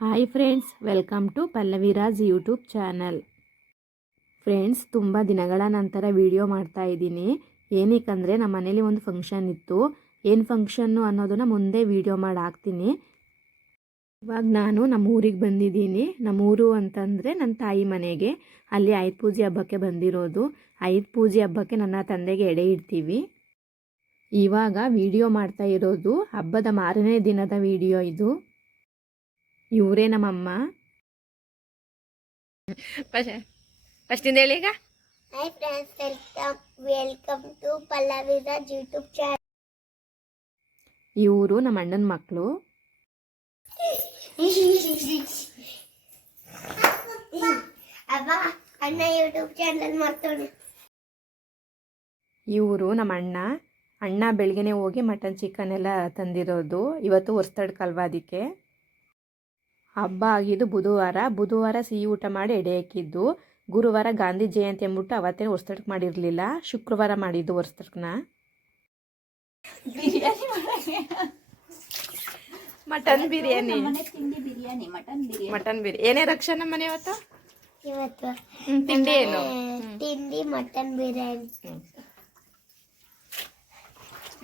Hi friends, welcome to Pallaviraj YouTube channel. Friends, ತುಂಬ ದಿನಗಳ ನಂತರ ವಿಡಿಯೋ ಮಾಡ್ತಾ ಇದ್ದೀನಿ. ಏನಕ್ಕಂದರೆ ನಮ್ಮ ಮನೇಲಿ ಒಂದು ಫಂಕ್ಷನ್ ಇತ್ತು. ಏನು ಫಂಕ್ಷನ್ನು ಅನ್ನೋದನ್ನು ಮುಂದೆ ವಿಡಿಯೋ ಮಾಡಿ ಹಾಕ್ತೀನಿ. ಇವಾಗ ನಾನು ನಮ್ಮ ಊರಿಗೆ ಬಂದಿದ್ದೀನಿ. ನಮ್ಮೂರು ಅಂತಂದರೆ ನನ್ನ ತಾಯಿ ಮನೆಗೆ. ಅಲ್ಲಿ ಆಯುಧ ಪೂಜೆ ಹಬ್ಬಕ್ಕೆ ಬಂದಿರೋದು. ಆಯುಧ ಪೂಜೆ ಹಬ್ಬಕ್ಕೆ ನನ್ನ ತಂದೆಗೆ ಎಡೆ ಇಡ್ತೀವಿ. ಇವಾಗ ವಿಡಿಯೋ ಮಾಡ್ತಾ ಇರೋದು ಹಬ್ಬದ ಮಾರನೇ ದಿನದ ವಿಡಿಯೋ ಇದು. ಇವರೇ ನಮ್ಮಮ್ಮ. ಫಸ್ಟಿಂದ ಹೇಳಿ ಈಗ. Hi friends, welcome to Pallaviraj YouTube channel. ಇವರು ನಮ್ಮ ಅಣ್ಣನ ಮಕ್ಕಳು. ಅಬ್ಬ ಅಣ್ಣ ಯೂಟ್ಯೂಬ್ ಚಾನಲ್ ಮಾಡ್ತಾನೆ. ಇವರು ನಮ್ಮ ಅಣ್ಣ ಬೆಳಗ್ಗೆನೆ ಹೋಗಿ ಮಟನ್ ಚಿಕನ್ ಎಲ್ಲ ತಂದಿರೋದು. ಇವತ್ತು ಹೊಸ್ತಡ್ಕಲ್ವ, ಅದಕ್ಕೆ. ಹಬ್ಬ ಆಗಿದ್ದು ಬುಧವಾರ ಸಿಹಿ ಊಟ ಮಾಡಿ ಎಡೆ ಹಾಕಿದ್ದು. ಗುರುವಾರ ಗಾಂಧಿ ಜಯಂತಿ ಅಂದ್ಬಿಟ್ಟು ಅವತ್ತೇ ಹೊಸ್ತಡ್ಕ ಮಾಡಿರಲಿಲ್ಲ. ಶುಕ್ರವಾರ ಮಾಡಿದ್ದು ಹೊಸ್ತಡ್ಕನ. ಮಟನ್ ಬಿರಿಯಾನಿ. ಏನೇ ರಕ್ಷಾ ನಮ್ಮ ಮನೆ ಇವತ್ತು ತಿಂಡಿ ಏನು? ತಿಂಡಿ ಮಟನ್ ಬಿರಿಯಾನಿ.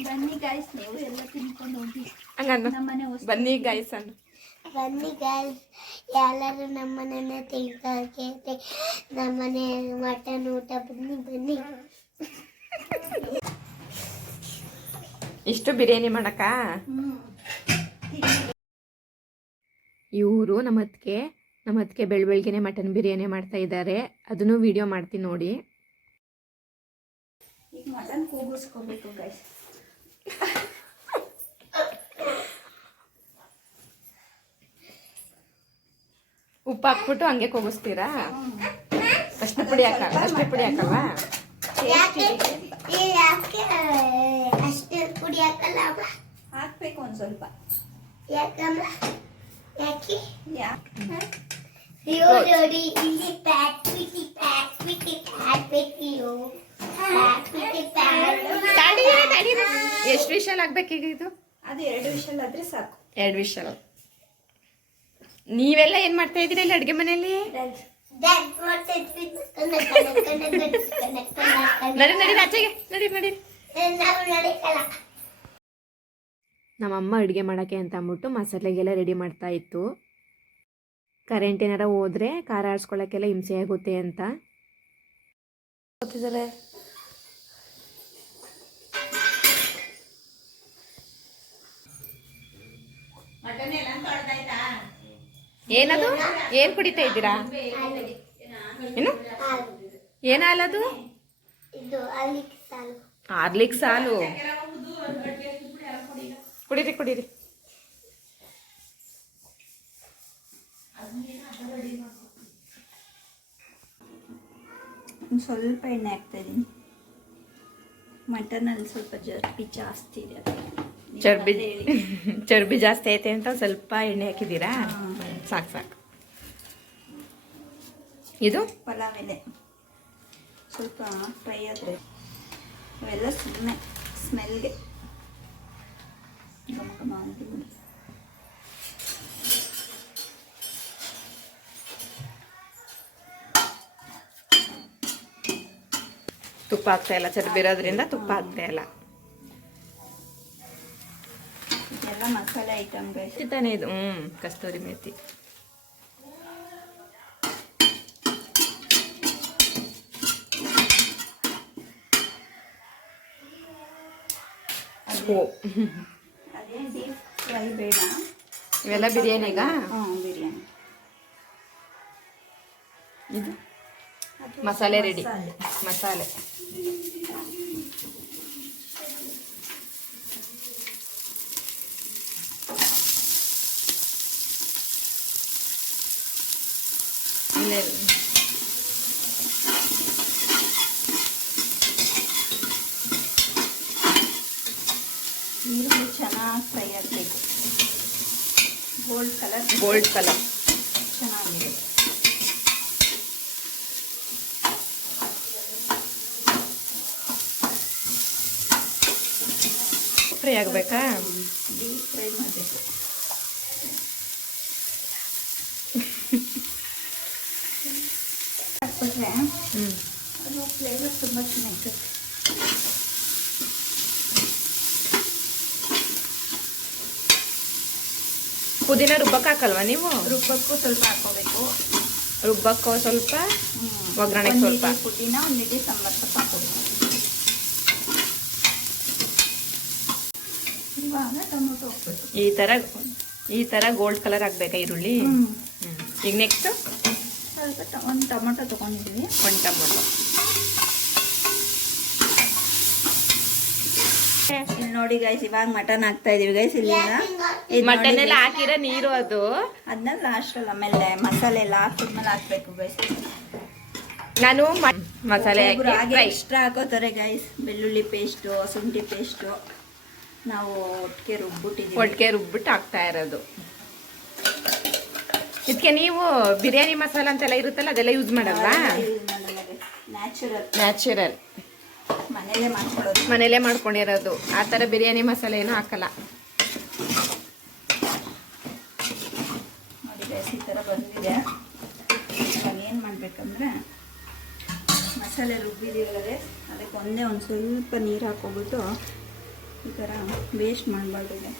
ಬನ್ನಿ ಗಾಯ್ಸ್, ನೀವು ಎಲ್ಲ ತಿನ್ಕೊಂಡು ಹೋಗಿ. ಬನ್ನಿ ಗಾಯ್ಸ್ ಅನ್ನು. ಬನ್ನಿ ಗಾಯ್ಸ್, ಎಲ್ಲರೂ ನಮ್ಮನೆ ತಿಳ್ಕೊಳಕ್ಕೆ ನಮ್ಮನೆ ಮಟನ್ ಊಟ. ಬನ್ನಿ. ಇಷ್ಟು ಬಿರಿಯಾನಿ ಮಾಡಕ್ಕ? ಇವರು ನಮ್ಮ ಅತ್ತಿಗೆ ಬೆಳಗ್ಗೆನೆ ಮಟನ್ ಬಿರಿಯಾನಿ ಮಾಡ್ತಾ ಇದ್ದಾರೆ. ಅದನ್ನು ವಿಡಿಯೋ ಮಾಡ್ತೀನಿ ನೋಡಿ. ಈಗ ಮಟನ್ ಕೂಗಿಸ್ಕೋಬೇಕು ಗೈಸ್. ಉಪ್ಪು ಹಾಕ್ಬಿಟ್ಟು ಹಂಗೆ ಕೂಗಿಸ್ತೀರಾ? ಅಷ್ಟು ಪುಡಿ ಹಾಕಲ್ವಾ? ಯಾಕೆ ಅಷ್ಟು ಪುಡಿ ಹಾಕಲ್ಲ? ಹಾಕ್ಬೇಕು ಒಂದ್ ಸ್ವಲ್ಪ. ಯಾಕಮ್ಮ? ಯಾಕೆ? ಯಾಕೆ ನೋಡಿ ಇಲ್ಲಿ ಎಷ್ಟು ವಿಷಲ್ ಆಗ್ಬೇಕೀಗ ಇದು? ಅದು 2 ವಿಷಲ್ ಆದ್ರೆ ಸಾಕು. 2 ವಿಷಲ್. ನೀವೆಲ್ಲ ಏನ್ ಮಾಡ್ತಾ ಇದ್ದೀರಾ ಇಲ್ಲಿ ಅಡ್ಗೆ ಮನೆಯಲ್ಲಿ? ನಡಿ ಆಚೆಗೆ ನಡಿ. ನಮ್ಮಮ್ಮ ಅಡುಗೆ ಮಾಡೋಕ್ಕೆ ಅಂತ ಅಂದ್ಬಿಟ್ಟು ಮಸಾಲೆಗೆಲ್ಲ ರೆಡಿ ಮಾಡ್ತಾ ಇತ್ತು. ಕರೆಂಟ್ ಏನಾರ ಹೋದ್ರೆ ಖಾರ ಆರಿಸ್ಕೊಳ್ಳೋಕ್ಕೆಲ್ಲ ಹಿಂಸೆ ಆಗುತ್ತೆ ಅಂತ. ಏನದು? ಏನ್ ಕುಡಿತಾ ಇದ್ದೀರಾ? ಏನು ಏನಾಲದು? ಆರ್ಲಿಕ್ ಸಾಲು. ಕುಡೀರಿ. ಸ್ವಲ್ಪ ಎಣ್ಣೆ ಹಾಕ್ತಾ ಇದೀನಿ. ಮಟನಲ್ಲಿ ಸ್ವಲ್ಪ ಚರ್ಬಿ ಜಾಸ್ತಿ ಇದೆ. ಚರ್ಬಿ ಜಾಸ್ತಿ ಐತೆ ಅಂತ ಸ್ವಲ್ಪ ಎಣ್ಣೆ ಹಾಕಿದ್ದೀರಾ? ಸಾಕು. ಇದು ಪಲಾವ್ ಎಲೆ ಸ್ವಲ್ಪ ಫ್ರೈ ಆದರೆ ಅವೆಲ್ಲ ಸುಮ್ಮನೆ ಸ್ಮೆಲ್ಗೆ ಘಮ ಅಂತೀವಿ. ತುಪ್ಪ ಹಾಕ್ತಾ ಇಲ್ಲ, ಚರ್ಬಿ ಇರೋದ್ರಿಂದ ತುಪ್ಪ ಹಾಕ್ತಾ ಇಲ್ಲ. ಇದೆಲ್ಲ ಮಸಾಲೆ ಐಟಮ್ ತಾನೇ ಇದು. ಕಸ್ತೂರಿ ಮೇಥಿ. ಅದೇ ಡೀಪ್ ಫ್ರೈ ಬೇಡ. ಇವೆಲ್ಲ ಬಿರಿಯಾನಿಗ? ಬಿರಿಯಾನಿ. ಇದು ಮಸಾಲೆ ರೆಡಿ. ಮಸಾಲೆ ಈರುಳ್ಳಿ ಚೆನ್ನಾಗಿ ಫ್ರೈ ಆಗಬೇಕು. ಗೋಲ್ಡ್ ಕಲರ್ ಚೆನ್ನಾಗಿದೆ. ಫ್ರೈ ಆಗಬೇಕಾ? ಡೀಪ್ ಫ್ರೈ ಮಾಡಬೇಕು. ಹಾಕ್ಬಿಟ್ರೆ ಹ್ಞೂ ಅದು ಫ್ಲೇವರ್ ತುಂಬ ಚೆನ್ನಾಗಿರುತ್ತೆ. ಪುದೀನ ರುಬ್ಬಕ್ಕೆ ಹಾಕಲ್ವಾ ನೀವು? ರುಬ್ಬಕ್ಕೂ ಸ್ವಲ್ಪ ಹಾಕೋಬೇಕು. ರುಬ್ಬಕ್ಕೋ ಸ್ವಲ್ಪ, ಒಗ್ಗರಣೆಗೆ ಸ್ವಲ್ಪ. ಪುದೀನ, ಒಂದು ಇಡೀ ಸಾಂಬಾರು ಸೊಪ್ಪು ಹಾಕೋಬೇಕು. ಇವಾಗ ಟೊಮೊಟೊ ಹಾಕ್ಬೇಕು. ಈ ಥರ ಗೋಲ್ಡ್ ಕಲರ್ ಆಗಬೇಕಾ ಈರುಳ್ಳಿ? ಈಗ ನೆಕ್ಸ್ಟ್ ಸ್ವಲ್ಪ ಒಂದು ಟೊಮೊಟೊ ತೊಗೊಂಡಿದ್ದೀವಿ. ಒಂದು ಟೊಮೊಟೊ. ಇಲ್ಲಿ ನೋಡಿ ಗೈಸ್, ಇವಾಗ ಮಟನ್ ಹಾಕ್ತಾ ಇದೀವಿ ಗೈಸ್. ಇಲ್ಲಿಂದ ಮಟನ್ ಎಲ್ಲ ಹಾಕಿರೋ ನೀರು ಅದು. ಅದನ್ನ ಲಾಸ್ಟಲ್ಲಿ ಆಮೇಲೆ ಮಸಾಲೆ ಎಲ್ಲ ಹಾಕಿದ್ಮೇಲೆ ಹಾಕ್ಬೇಕು ಗೈಸ್. ನಾನು ಮಸಾಲೆ ಹಾಗೆ ಎಕ್ಸ್ಟ್ರಾ ಹಾಕೋತಾರೆ ಗೈಸ್. ಬೆಳ್ಳುಳ್ಳಿ ಪೇಸ್ಟು, ಶುಂಠಿ ಪೇಸ್ಟು ನಾವು ಒಟ್ಟಿಗೆ ರುಬ್ಬಿಟ್ಟು ಹಾಕ್ತಾ ಇರೋದು. ಇದಕ್ಕೆ ನೀವು ಬಿರಿಯಾನಿ ಮಸಾಲ ಅಂತೆಲ್ಲ ಇರುತ್ತಲ್ಲ, ಅದೆಲ್ಲ ಯೂಸ್ ಮಾಡಲ್ವಾ? ನ್ಯಾಚುರಲ್ ಮನೇಲೆ ಮಾಡ್ಕೊಂಡಿರೋದು. ಆ ಥರ ಬಿರಿಯಾನಿ ಮಸಾಲೆ ಏನೂ ಹಾಕಲ್ಲ. ನೋಡಿ ಗೈಸ್, ಈ ಥರ ಬಂದಿದೆ. ಇವಾಗ ಏನು ಮಾಡಬೇಕಂದ್ರೆ ಮಸಾಲೆ ರುಬ್ಬಿದೀವಲ್ಲದೆ ಅದಕ್ಕೆ ಒಂದು ಸ್ವಲ್ಪ ನೀರು ಹಾಕ್ಕೊಬಿಟ್ಟು ಈ ಥರ ವೇಸ್ಟ್ ಮಾಡಬಾರ್ದು.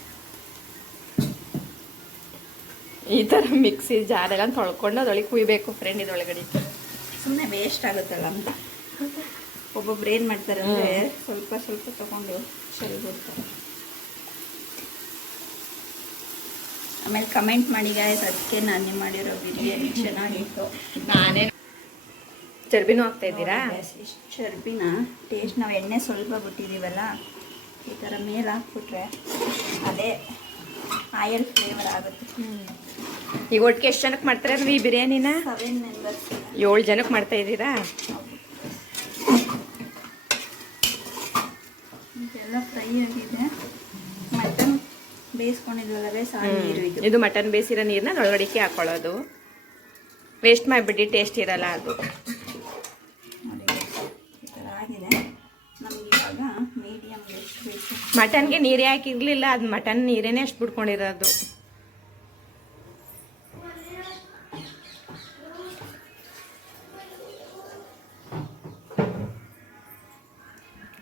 ಈ ಥರ ಮಿಕ್ಸಿ ಜಾರೆಲ್ಲ ತೊಳ್ಕೊಂಡು ಅದೊಳಗೆ ಕುಯ್ಬೇಕು ಫ್ರೆಂಡ್. ಇದೊಳಗಡೆ ಸುಮ್ಮನೆ ವೇಸ್ಟ್ ಆಗುತ್ತಲ್ಲ ಅಂತ ಒಬ್ಬೊಬ್ರು ಏನು ಮಾಡ್ತಾರೆ ಅಂದರೆ ಸ್ವಲ್ಪ ಸ್ವಲ್ಪ ತೊಗೊಂಡು ಸರಿ ಬಿಡ್ತಾರೆ. ಆಮೇಲೆ ಕಮೆಂಟ್ ಮಾಡಿ ಗಾಯ್ಸ್, ಅದಕ್ಕೆ ನಾನು ಮಾಡಿರೋ ಬಿರಿಯಾನಿ ಚೆನ್ನಾಗಿತ್ತು. ನಾನೇ ಚರ್ಬಿನೂ ಹಾಕ್ತಾ ಇದ್ದೀರಾ? ಇಷ್ಟು ಚರ್ಬಿನ ಟೇಸ್ಟ್ ನಾವು ಎಣ್ಣೆ ಸ್ವಲ್ಪ ಬಿಟ್ಟಿದ್ದೀವಲ್ಲ, ಈ ಥರ ಮೇಲೆ ಹಾಕ್ಬಿಟ್ರೆ ಅದೇ ಆಯಲ್ ಫ್ಲೇವರ್ ಆಗುತ್ತೆ. ಈಗ ಒಟ್ಟಿಗೆ ಎಷ್ಟು ಜನಕ್ಕೆ ಮಾಡ್ತಾರೆ ಈ ಬಿರಿಯಾನಿನ? 7 ಮೆಂಬರ್ಸ್. 7 ಜನಕ್ಕೆ ಮಾಡ್ತಾ ಇದ್ದೀರಾ? ಇದೆಲ್ಲ ಫ್ರೈ ಆಗಿದೆ. ಮಟನ್ ಬೇಯಿಸ್ಕೊಂಡಿದ್ವಲ್ಲವೇ ನೀರು ಇದು ಮಟನ್ ಬೇಯಿಸಿರೋ ನೀರನ್ನ ಒಳಗಡಿಕೆ ಹಾಕೊಳ್ಳೋದು. ವೇಸ್ಟ್ ಮಾಡಿಬಿಟ್ಟು ಟೇಸ್ಟ್ ಇರಲ್ಲ ಅದು. ನೋಡಿ ಈ ಥರ ಆಗಿದೆ. ನಮ್ಗೆ ಇವಾಗ ಮೀಡಿಯಮ್ ಎಷ್ಟು ಬೇಕು. ಮಟನ್ಗೆ ನೀರೇ ಹಾಕಿರ್ಲಿಲ್ಲ, ಅದು ಮಟನ್ ನೀರೇನೆ ಅಷ್ಟು ಬಿಟ್ಕೊಂಡಿರೋದು.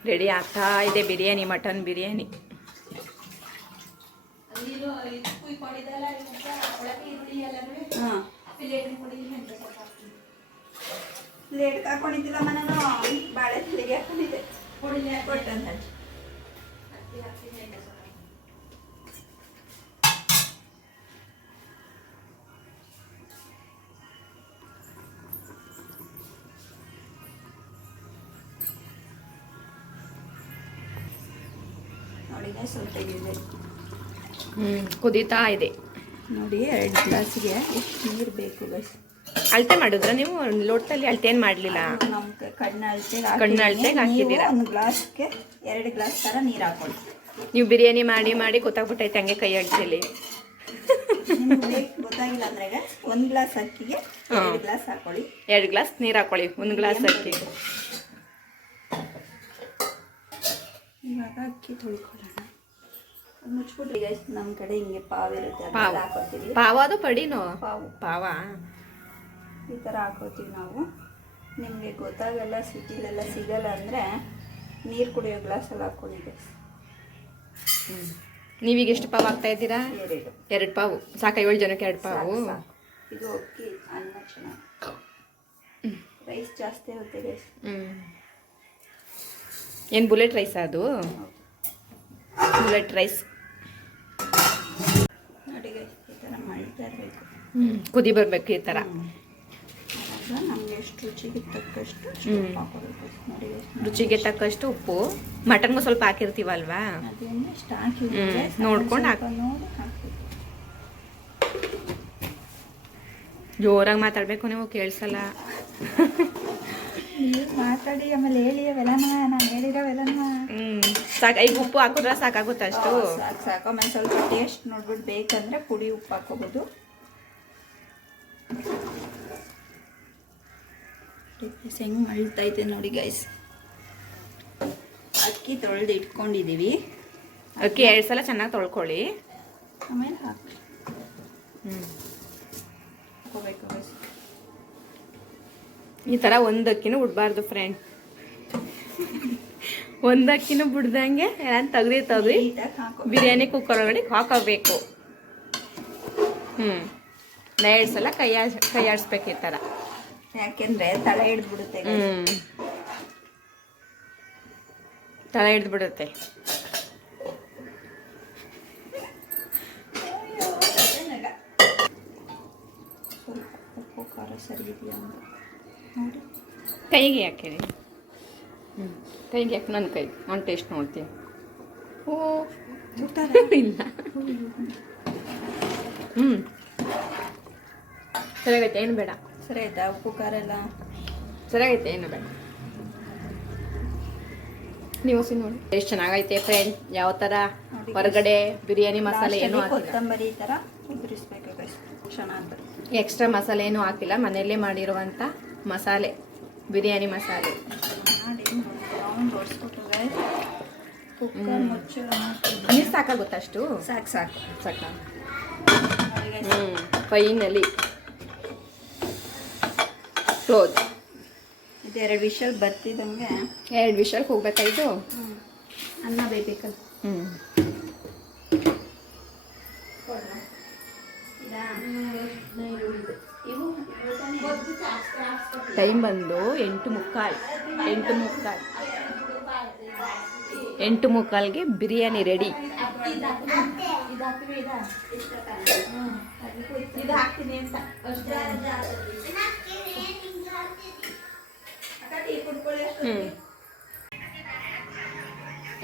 ರೆಡಿ ಆಗ್ತಾ ಇದೆ ಬಿರಿಯಾನಿ, ಮಟನ್ ಬಿರಿಯಾನಿ. ಪ್ಲೇಟ್ಗೆ ಹಾಕೊಂಡಿದ್ದಿಲ್ಲ ಮನೇನು, ಬಾಳೆ ತಲೆಗೆ ಹಾಕೊಂಡಿದ್ದೆ ಕೊಟ್ಟಂತ. ನೋಡಿ ಸ್ವಲ್ಪ ಇದೆ, ಕುದೀತಾ ಇದೆ. ನೋಡಿ 2 ಗ್ಲಾಸ್ಗೆ ಎಷ್ಟು ನೀರು ಬೇಕು ಗೈಸ್. ಅಳತೆ ಮಾಡಿದ್ರ ನೀವು? ಲೋಟದಲ್ಲಿ ಅಳತೆ ಏನು ಮಾಡಲಿಲ್ಲ? ನಮ್ಮ ಕಣ್ಣು ಅಳತೆಗೆ ಹಾಕಿದ್ದೀರಾ? 1 ಗ್ಲಾಸ್ಗೆ 2 ಗ್ಲಾಸ್ ಥರ ನೀರು ಹಾಕೊಳ್ಳಿ. ನೀವು ಬಿರಿಯಾನಿ ಮಾಡಿ ಗೊತ್ತಾಗ್ಬಿಟ್ಟೈತೆ ಹಂಗೆ ಕೈ ಅಡ್ಸಲಿ. ಗೊತ್ತಾಗಿಲ್ಲ ಅಂದ್ರೆ 1 ಗ್ಲಾಸ್ ಅಕ್ಕಿಗೆ 2 ಗ್ಲಾಸ್ ಹಾಕೊಳ್ಳಿ. 2 ಗ್ಲಾಸ್ ನೀರು ಹಾಕೊಳ್ಳಿ 1 ಗ್ಲಾಸ್ ಅಕ್ಕಿಗೆ. ಇವಾಗ ಅಕ್ಕಿ ತೊಳ್ಕೊಳ್ಳೋಣ. ಮುಚ್ಬಿಟ್ರಿ ಗೈಸ್. ನಮ್ಮ ಕಡೆ ಹಿಂಗೆ ಪಾವ್ ಇರುತ್ತೆ, ಪಾವ್ ಹಾಕೋತೀವಿ. ಪಾವ ಅದು ಪಡಿನೋ ಪಾವ ಈ ಥರ ಹಾಕೋತೀವಿ ನಾವು. ನಿಮಗೆ ಗೊತ್ತಾಗಲ್ಲ, ಸಿಟಿಲೆಲ್ಲ ಸಿಗಲ್ಲ ಅಂದರೆ ನೀರು ಕುಡಿಯೋ ಗ್ಲಾಸಲ್ಲಿ ಹಾಕೊಳ್ಳಿ ಗೈಸ್. ನೀವೀಗ ಎಷ್ಟು ಪಾವ್ ಹಾಕ್ತಾ ಇದ್ದೀರಾ? 2 ಪಾವು ಸಾಕ? 7 ಜನಕ್ಕೆ 2 ಪಾವು. ಇದು ಅಕ್ಕಿ ಅನ್ನ ಚೆನ್ನಾಗಿ, ರೈಸ್ ಜಾಸ್ತಿ ಇರುತ್ತೆ ಗೈಸ್. ಏನು ಬುಲೆಟ್ ರೈಸ್? ಅದು ಬುಲೆಟ್ ರೈಸ್. ನೋಡಿ ಗೈಸ್, ಈ ಥರ ಮಾಡ್ತಾ ಇರಬೇಕು. ಕುದಿ ಬರಬೇಕು ಈ ಥರ. ನಮಗೆ ಎಷ್ಟು ರುಚಿಗೆ ತಕ್ಕಷ್ಟು ಹಾಕೋಬೇಕು. ನೋಡಿ ರುಚಿಗೆ ತಕ್ಕಷ್ಟು ಉಪ್ಪು. ಮಟನ್ಗೂ ಸ್ವಲ್ಪ ಹಾಕಿರ್ತೀವಲ್ವಾ, ಅದನ್ನೇ ಇಷ್ಟು ಹಾಕಿ ನೋಡ್ಕೊಂಡು ನೋಡಿ ಹಾಕಬೇಕು. ಜೋರಾಗಿ ಮಾತಾಡಬೇಕು, ನೀವು ಕೇಳಿಸಲ್ಲ. ನೀವು ಮಾತಾಡಿ ಆಮೇಲೆ ಹೇಳಿ ಅವೆಲ್ಲನ, ನಾನು ಹೇಳಿರೋವೆಲ್ಲನ. ಸಾಕು. ಈಗ ಉಪ್ಪು ಹಾಕಿದ್ರೆ ಸಾಕಾಗುತ್ತೆ ಅಷ್ಟು? ಸಾಕು. ಆಮೇಲೆ ಸ್ವಲ್ಪ ಟೇಸ್ಟ್ ನೋಡ್ಬಿಟ್ಟು ಬೇಕಂದ್ರೆ ಪುಡಿ ಉಪ್ಪು ಹಾಕೋಬೋದು. ಹೆಂಗೆ ಮಳ್ತೈತೆ ನೋಡಿ ಗೈಸ್. ಅಕ್ಕಿ ತೊಳೆದು ಇಟ್ಕೊಂಡಿದ್ದೀವಿ. ಅಕ್ಕಿ 2 ಸಲ ಚೆನ್ನಾಗಿ ತೊಳ್ಕೊಳ್ಳಿ, ಆಮೇಲೆ ಹಾಕಿ ಹಾಕೋಬೇಕು ಗೈಸ್. ಈ ಥರ ಒಂದಕ್ಕಿನೂ ಬಿಡಬಾರ್ದು ಫ್ರೆಂಡ್. ಒಂದಕ್ಕಿನೂ ಬಿಡ್ದಂಗೆ ಎಲ್ಲ ತೆಗ್ದು ಬಿರಿಯಾನಿ ಕುಕ್ಕರ್ ಒಳಗಡೆ ಹಾಕೋಬೇಕು. 2 ಸಲ ಕೈ ಆಡಿಸ್ಬೇಕು ಈ ಥರ. ಯಾಕೆಂದ್ರೆ ತಲೆ ಹಿಡಿದ್ಬಿಡುತ್ತೆ. ತಲೆ ಹಿಡಿದ್ಬಿಡುತ್ತೆ. ಉಪ್ಪು ಖಾರ ಸರಿ ಇದೆಯಾ ನೋಡಿ. ಕೈಗೆ ಯಾಕೆ ಕೈಗೆ ಯಾಕೆ ನನ್ನ ಕೈ ನಾನು ಟೇಸ್ಟ್ ನೋಡ್ತೀನಿ. ಓ ಇಲ್ಲ. ಸರಿಯಾಗೈತೆ, ಏನು ಬೇಡ. ಸರಿ ಆಯ್ತಾ ಉಪ್ಪು ಖಾರ ಎಲ್ಲ ಸರಿಯಾಗೈತೆ, ಏನು ಬೇಡ. ನೀವು ನೋಡಿ ಎಷ್ಟು ಚೆನ್ನಾಗೈತೆ ಫ್ರೆಂಡ್. ಯಾವ ಥರ ಹೊರಗಡೆ ಬಿರಿಯಾನಿ ಮಸಾಲೆ ಏನು ಹಾಕಿಲ್ಲ, ಕೊತ್ತಂಬರಿ ಈ ಥರ ಉದುರಿಸ್ಬೇಕು. ಚೆನ್ನಾಗಿ ಬರುತ್ತೆ. ಎಕ್ಸ್ಟ್ರಾ ಮಸಾಲೆ ಏನೂ ಹಾಕಿಲ್ಲ, ಮನೆಯಲ್ಲೇ ಮಾಡಿರುವಂಥ ಮಸಾಲೆ, ಬಿರಿಯಾನಿ ಮಸಾಲೆ ಮಾಡಿ ರೌಂಡ್ ಓಡಿಸ್ಕೊಟ್ಟು ಕುಕ್ಕರ್ ಮುಚ್ಚಳ ನೀರು ಸಾಕಾಗುತ್ತಾ? ಅಷ್ಟು ಸಾಕು ಸಾಕು ಸಾಕ. Finally close. ಇದು 2 ವಿಷಲ್ ಬರ್ತಿದ್ದಂಗೆ 2 ವಿಷಲ್ಗೆ ಹೋಗ್ಬೇಕಾಯ್ತು. ಅನ್ನ ಬೇಯ್ಬೇಕಲ್ಲ. ಟೈಮ್ ಬಂದು 8:45 ಬಿರಿಯಾನಿ ರೆಡಿ.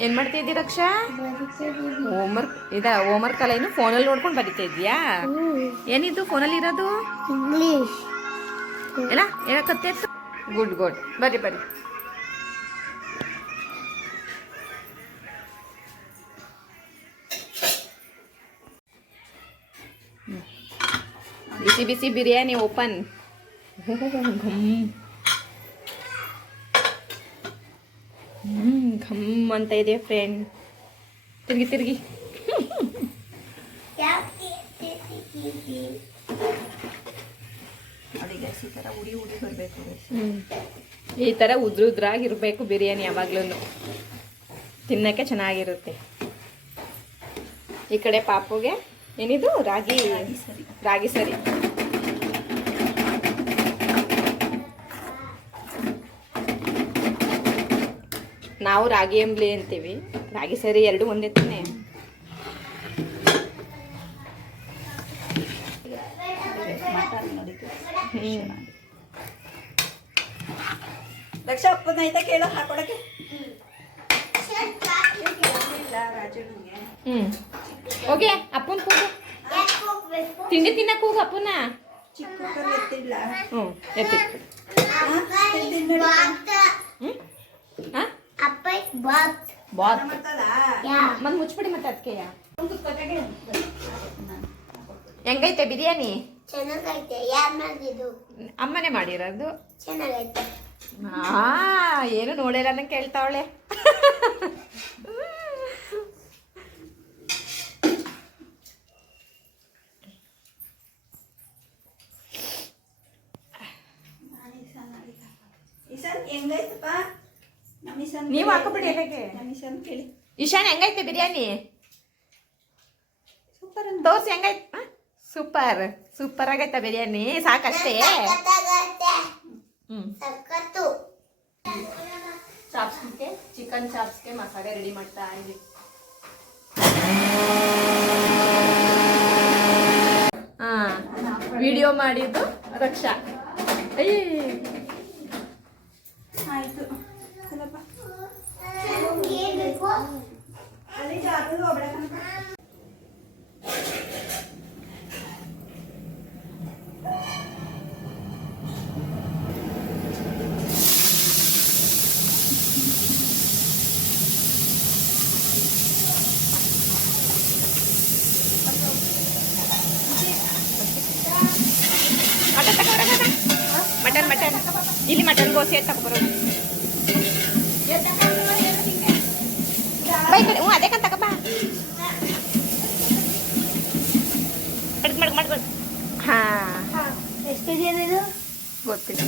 ಏನ್ ಮಾಡ್ತಿದ್ದಿ ರಕ್ಷಾ? ಹೋಮ್ವರ್ಕ್ ಅಲ್ಲ, ಏನು ಫೋನಲ್ಲಿ ನೋಡ್ಕೊಂಡು ಬರಿತಾ ಇದೀಯಾ? ಏನಿದು ಫೋನಲ್ಲಿ ಇರೋದು? ಇಂಗ್ಲಿಷ್ ಎಲ್ಲ ಹೇಳಕತ್ತೆ. ಗುಡ್ ಬರ್ರಿ ಬರ್ರಿ. ಬಿಸಿ ಬಿಸಿ ಬಿರಿಯಾನಿ ಓಪನ್. ಘಮ್ ಅಂತ ಇದೆ ಫ್ರೆಂಡ್. ತಿರ್ಗಿ ಈ ಥರ ಉಡಿ ಬರಬೇಕು. ಈ ಥರ ಉದ್ರಾಗಿರ್ಬೇಕು ಬಿರಿಯಾನಿ. ಯಾವಾಗ್ಲೂ ತಿನ್ನಕ್ಕೆ ಚೆನ್ನಾಗಿರುತ್ತೆ. ಈ ಕಡೆ ಪಾಪುಗೆ ಏನಿದು ರಾಗಿ ಸರಿ. ನಾವು ರಾಗಿ ಎಂಬ್ಲಿ ಅಂತೀವಿ, ರಾಗಿ ಸರಿ ಎರಡು ಒಂದೇ ತಾನೆ. ರಕ್ಷಾ ಅಪ್ಪನ ಆಯ್ತಾ ಕೇಳೋ ಹಾಕೊಡಕ್ಕೆ. ಓಕೆ ಅಪ್ಪನ ಕೂಗು, ತಿಂಡಿ ತಿನ್ನಕ್ ಕೂಗು ಅಪ್ಪನ. ಚಿಕ್ಕ ಕುಕ್ಕರ್ ಎತ್ತಿಲ್ಲ. ಎತ್ತಿ. ಬಾತ್ ಮತ್ತೆ ಮುಚ್ಬಿಡಿ ಮತ್ತೆ ಅದಕ್ಕೆ. ಹೆಂಗೈತೆ ಬಿರಿಯಾನಿ? ಚೆನ್ನಾಗೈತೆ. ಯಾರು ಮಾಡಿದ್ದು? ಅಮ್ಮನೇ ಮಾಡಿರೋದು. ಚೆನ್ನಾಗೈತೆ. ಏನು ನೋಡಿಲ್ಲ ನಂಗೆ ಕೇಳ್ತಾವಳೆ. ನೀವು ಹಾಕೋಬಿಡಿ ಎಲೆಗೆ. ಇಶಾನ್ ಹೆಂಗೈತೆ ಬಿರಿಯಾನಿ? ತೋರ್ಸಿ ಹೆಂಗೈತೆ. ಸೂಪರ್ ಆಗೈತೆ ಬಿರಿಯಾನಿ. ಸಾಕಷ್ಟೇ. ಚಾಪ್ಸ್ಗೆ ಚಿಕನ್ ಚಾಪ್ಸ್ಗೆ ಮಸಾಲೆ ರೆಡಿ ಮಾಡ್ತಾ ಇದ್ದೀವಿ. ವಿಡಿಯೋ ಮಾಡಿದ್ದು ರಕ್ಷಾ. ಆಯ್ತು ಮಟನ್ ಇಲ್ಲಿ ಮಟನ್ ದೋಸೆ ತಗೊಬರೋ. ಬೈ ಕಡೆ ಅದೇ ಕಂತ ತಗೋ ಬಾ. ಎಷ್ಟು ಕೆಜಿ ಇದೆ ಇದು? ಗೊತ್ತಿಲ್ಲ.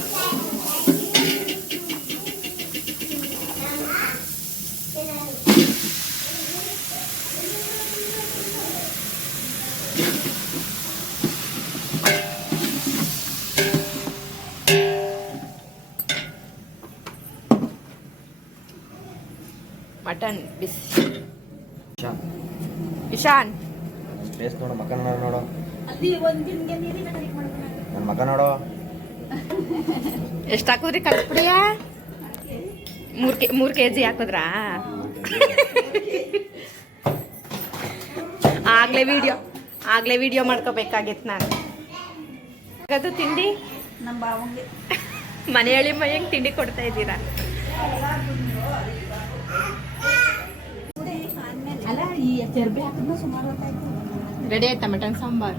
ಮಟನ್ ಬಿಸಿ. ಇಶಾನ್ ಟೇಸ್ಟ್ ನೋಡು, ಮಕ್ಕ ನೋಡು, ಅಲ್ಲಿ ಒಂದಿನ ನೀರಿನ ಕಡಿಮೆ ಮಾಡ್ಕೊಂಡು ನನ್ನ ಮಕ್ಕ ನೋಡು. ಎಷ್ಟು ಹಾಕಿದ್ರಿ ಕಲ್ಪುಡಿಯ? 3 kg ಹಾಕಿದ್ರಾ? ಆಗ್ಲೇ ವಿಡಿಯೋ ಮಾಡ್ಕೋಬೇಕಾಗಿತ್ತು ನಾನು. ಅದು ತಿಂಡಿ ನಮ್ಮ ಬಾವಂಗೆ ಮನೆಯಲ್ಲಿ ಮೈಯಂಗೆ ತಿಂಡಿ ಕೊಡ್ತಾ ಇದ್ದೀರಾ? ಅಲ್ಲ ಈ ಜರ್ಬೆ ಹಾಕಿದ್ಮೇಲೆ ಸುಮಾರು ಹೊತ್ತಾಯ್ತು. ರೆಡಿ ಆಯ್ತಾ ಮಟನ್ ಸಾಂಬಾರ್?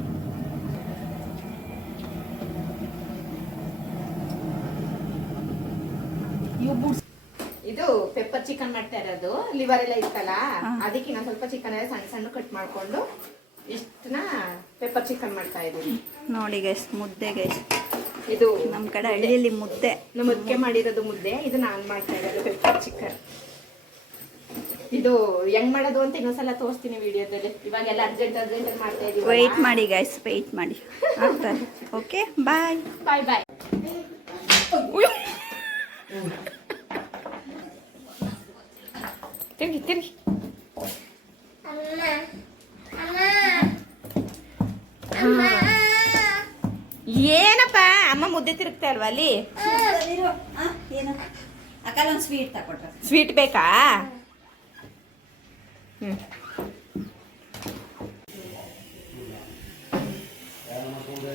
ಇದು ಪೆಪ್ಪರ್ ಚಿಕನ್ ಮಾಡ್ತಾ ಇರೋದು. ಲಿವರ್ ಎಲ್ಲ ಇತ್ತಲ್ಲ, ಅದಕ್ಕೆ ನಾನು ಸ್ವಲ್ಪ ಚಿಕನ್ ಎಲ್ಲ ಸಣ್ಣ ಸಣ್ಣ ಕಟ್ ಮಾಡ್ಕೊಂಡು ಇಷ್ಟನ್ನ ಪೆಪ್ಪರ್ ಚಿಕನ್ ಮಾಡ್ತಾ ಇದ್ದೀನಿ. ನೋಡಿ ಗೈಸ್, ಮುದ್ದೆ ಗೈಸ್. ಇದು ನಮ್ಮ ಕಡೆ ಹಳ್ಳಿಯಲ್ಲಿ ಮುದ್ದೆ. ನಮ್ಮ ಮುದ್ದೆ ಮಾಡಿರೋದು ಮುದ್ದೆ. ಇದು ನಾನು ಮಾಡ್ತಾ ಇರೋದು ಪೆಪ್ಪರ್ ಚಿಕನ್. ಇದು ಹೆಂಗ್ ಮಾಡೋದು ಅಂತ ಇನ್ನೊಂದ್ಸಲ ತೋರಿಸ್ತೀನಿ ವಿಡಿಯೋದಲ್ಲಿ. ಇವಾಗೆಲ್ಲ ಅರ್ಜೆಂಟ್ ಮಾಡ್ತಾ ಇದೀವಿ. ವೆಯ್ಟ್ ಮಾಡಿ ಗೈಸ್, ವೆಯ್ಟ್ ಮಾಡಿ ಆಗ್ತಾರೆ. ಓಕೆ, ಬಾಯ್ ಬಾಯ್ ಬಾಯ್. ತಿರ್ಗಿ ಏನಪ್ಪ ಅಮ್ಮ ಮುದ್ದೆ ತಿರುಗ್ತಾ ಅಲ್ವಾ ಅಲ್ಲಿ? ಏನು ಅಕ್ಕಲ್ಲ ಒಂದು ಸ್ವೀಟ್ ತಗೊಟ್ರ. ಸ್ವೀಟ್ ಬೇಕಾ?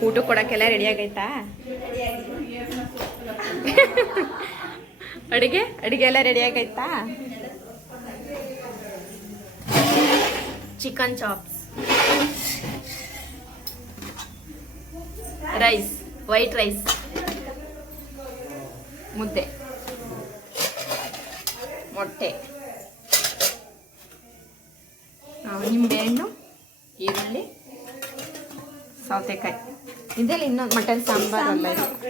ಊಟ ಕೊಡಕ್ಕೆಲ್ಲ ರೆಡಿ ಆಗೈತಾ? ಅಡಿಗೆ ಎಲ್ಲ ರೆಡಿ ಆಗೈತಾ? Chicken chops, rice, white rice, ಮುದ್ದೆ, ಮೊಟ್ಟೆ, ನಿಂಬೆಹಣ್ಣು, ಈರುಳ್ಳಿ, ಸೌತೆಕಾಯಿ. ಇದೆಲ್ಲ ಇನ್ನೊಂದು ಮಟನ್ ಸಾಂಬಾರು ಅಲ್ಲ,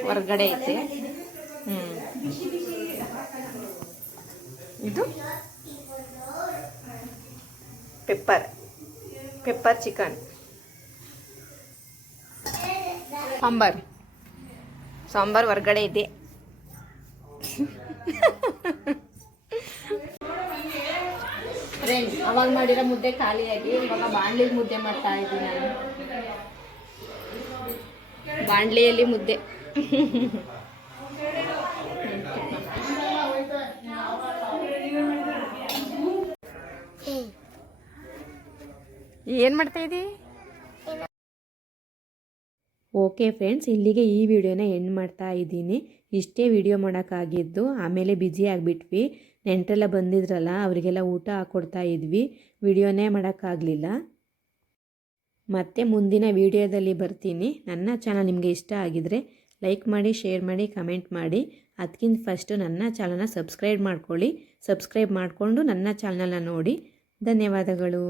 ಹೊರಗಡೆ ಐತೆ. ಇದು ಪೆಪ್ಪರ್ ಚಿಕನ್ ಸಾಂಬಾರ್ ಹೊರಗಡೆ ಇದೆ. ಫ್ರೆಂಡ್ಸ್, ಅವಾಗ ಮಾಡಿರೋ ಮುದ್ದೆ ಖಾಲಿಯಾಗಿ ಇವಾಗ ಬಾಣಲಿಗೆ ಮುದ್ದೆ ಮಾಡ್ತಾ ಇದ್ದೀನಿ ನಾನು. ಬಾಣಲಿಯಲ್ಲಿ ಮುದ್ದೆ. ಏನು ಮಾಡ್ತಾ ಇದ್ದೀ? ಓಕೆ ಫ್ರೆಂಡ್ಸ್, ಇಲ್ಲಿಗೆ ಈ ವಿಡಿಯೋನ ಎಂಡ್ ಮಾಡ್ತಾ ಇದ್ದೀನಿ. ಇಷ್ಟೇ ವಿಡಿಯೋ ಮಾಡೋಕ್ಕಾಗಿದ್ದು. ಆಮೇಲೆ ಬ್ಯುಸಿ ಆಗಿಬಿಟ್ವಿ. ನೆಂಟರೆಲ್ಲ ಬಂದಿದ್ರಲ್ಲ, ಅವರಿಗೆಲ್ಲ ಊಟ ಹಾಕ್ಕೊಡ್ತಾ ಇದ್ವಿ. ವಿಡಿಯೋನೇ ಮಾಡೋಕ್ಕಾಗಲಿಲ್ಲ. ಮತ್ತೆ ಮುಂದಿನ ವಿಡಿಯೋದಲ್ಲಿ ಬರ್ತೀನಿ. ನನ್ನ ಚಾನಲ್ ನಿಮಗೆ ಇಷ್ಟ ಆಗಿದರೆ ಲೈಕ್ ಮಾಡಿ, ಶೇರ್ ಮಾಡಿ, ಕಮೆಂಟ್ ಮಾಡಿ. ಅದಕ್ಕಿಂತ ಫಸ್ಟು ನನ್ನ ಚಾನಲ್ನ ಸಬ್ಸ್ಕ್ರೈಬ್ ಮಾಡ್ಕೊಳ್ಳಿ. ಸಬ್ಸ್ಕ್ರೈಬ್ ಮಾಡಿಕೊಂಡು ನನ್ನ ಚಾನಲ್ನ ನೋಡಿ. ಧನ್ಯವಾದಗಳು.